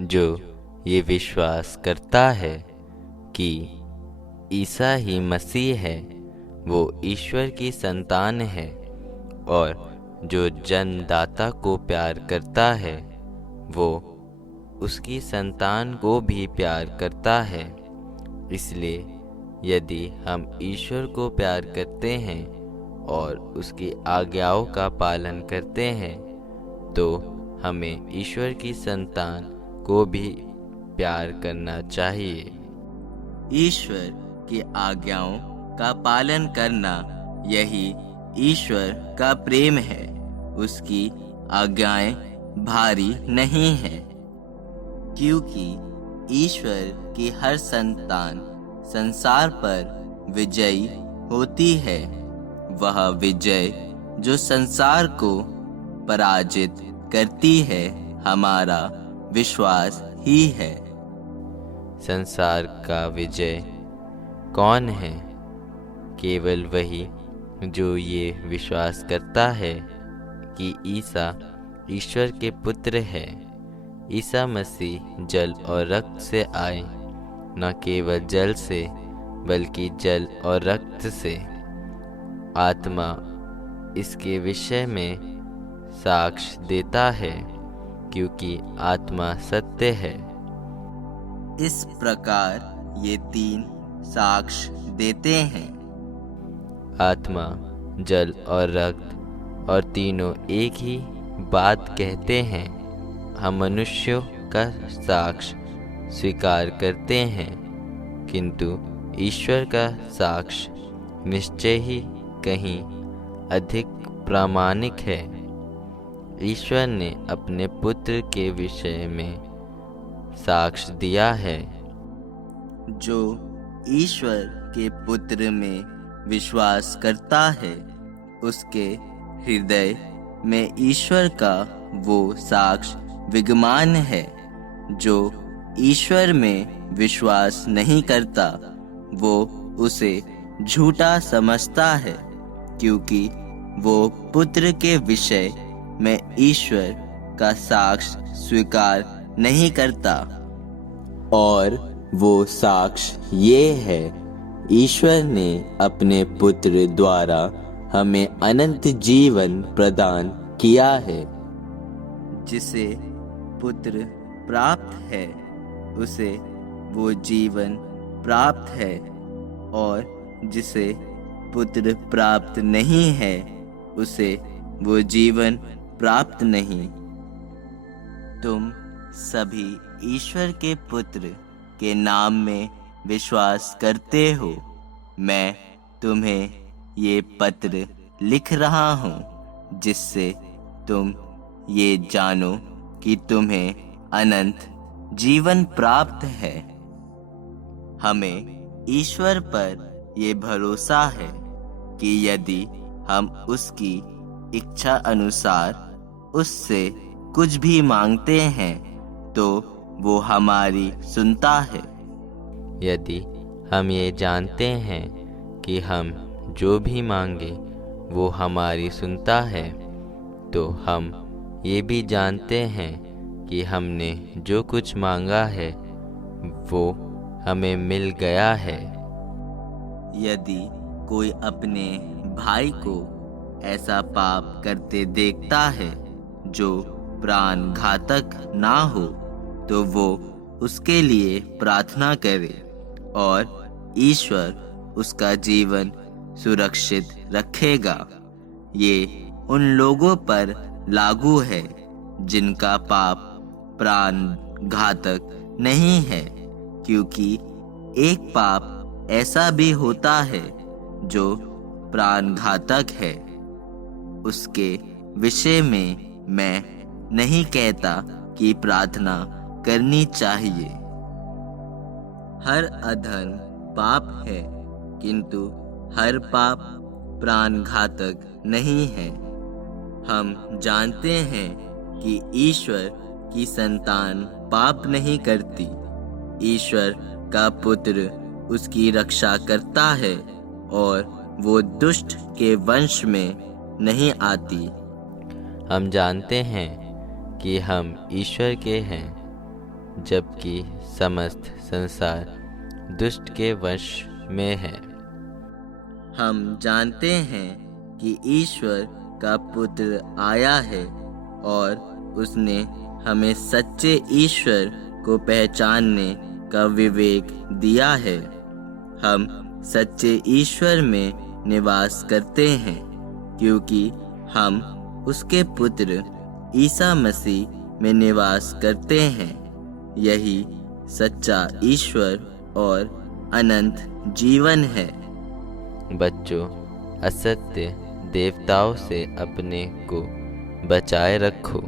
जो ये विश्वास करता है कि ईसा ही मसीह है, वो ईश्वर की संतान है, और जो जन्मदाता को प्यार करता है वो उसकी संतान को भी प्यार करता है। इसलिए यदि हम ईश्वर को प्यार करते हैं और उसकी आज्ञाओं का पालन करते हैं तो हमें ईश्वर की संतान को भी प्यार करना चाहिए। ईश्वर की आज्ञाओं का पालन करना यही ईश्वर का प्रेम है। उसकी आज्ञाएं भारी नहीं है, क्योंकि ईश्वर की हर संतान संसार पर विजयी होती है। वह विजय जो संसार को पराजित करती है हमारा विश्वास ही है। संसार का विजय कौन है? केवल वही जो ये विश्वास करता है कि ईसा ईश्वर के पुत्र है। ईसा मसीह जल और रक्त से आए, न केवल जल से बल्कि जल और रक्त से। आत्मा इसके विषय में साक्ष्य देता है, क्योंकि आत्मा सत्य है। इस प्रकार ये तीन साक्ष्य देते हैं। आत्मा, जल और रक्त, और तीनों एक ही बात कहते हैं। हम मनुष्यों का साक्ष्य स्वीकार करते हैं, किंतु ईश्वर का साक्ष्य निश्चय ही कहीं अधिक प्रामाणिक है। ईश्वर ने अपने पुत्र के विषय में साक्ष्य दिया है। जो ईश्वर के पुत्र में विश्वास करता है, उसके हृदय में ईश्वर का वो साक्ष्य विद्यमान है। जो ईश्वर में विश्वास नहीं करता, वो उसे झूठा समझता है, क्योंकि वो पुत्र के विषय में ईश्वर का साक्ष्य स्वीकार नहीं करता। और वो साक्ष्य ये है, ईश्वर ने अपने पुत्र द्वारा हमें अनंत जीवन प्रदान किया है। जिसे पुत्र प्राप्त है उसे वो जीवन प्राप्त है, और जिसे पुत्र प्राप्त नहीं है उसे वो जीवन प्राप्त नहीं। तुम सभी ईश्वर के पुत्र के नाम में विश्वास करते हो। मैं तुम्हें ये पत्र लिख रहा हूँ, जिससे तुम ये जानो कि तुम्हें अनंत जीवन प्राप्त है। हमें ईश्वर पर ये भरोसा है कि यदि हम उसकी इच्छा अनुसार उससे कुछ भी मांगते हैं तो वो हमारी सुनता है। यदि हम ये जानते हैं कि हम जो भी मांगे वो हमारी सुनता है, तो हम ये भी जानते हैं कि हमने जो कुछ मांगा है वो हमें मिल गया है। यदि कोई अपने भाई को ऐसा पाप करते देखता है जो प्राण घातक ना हो, तो वो उसके लिए प्रार्थना करे, और ईश्वर उसका जीवन सुरक्षित रखेगा। ये उन लोगों पर लागू है जिनका पाप प्राण घातक नहीं है, क्योंकि एक पाप ऐसा भी होता है जो प्राण घातक है। उसके विषय में मैं नहीं कहता कि प्रार्थना करनी चाहिए। हर अधर्म पाप है, किंतु हर पाप प्राण घातक नहीं है। हम जानते हैं कि ईश्वर की संतान पाप नहीं करती। ईश्वर का पुत्र उसकी रक्षा करता है, और वो दुष्ट के वंश में नहीं आती। हम जानते हैं कि हम ईश्वर के हैं, जबकि समस्त संसार दुष्ट के वश में है। हम जानते हैं कि ईश्वर का पुत्र आया है और उसने हमें सच्चे ईश्वर को पहचानने का विवेक दिया है। हम सच्चे ईश्वर में निवास करते हैं क्योंकि हम उसके पुत्र ईसा मसीह में निवास करते हैं। यही सच्चा ईश्वर और अनंत जीवन है। बच्चों, असत्य देवताओं से अपने को बचाए रखो।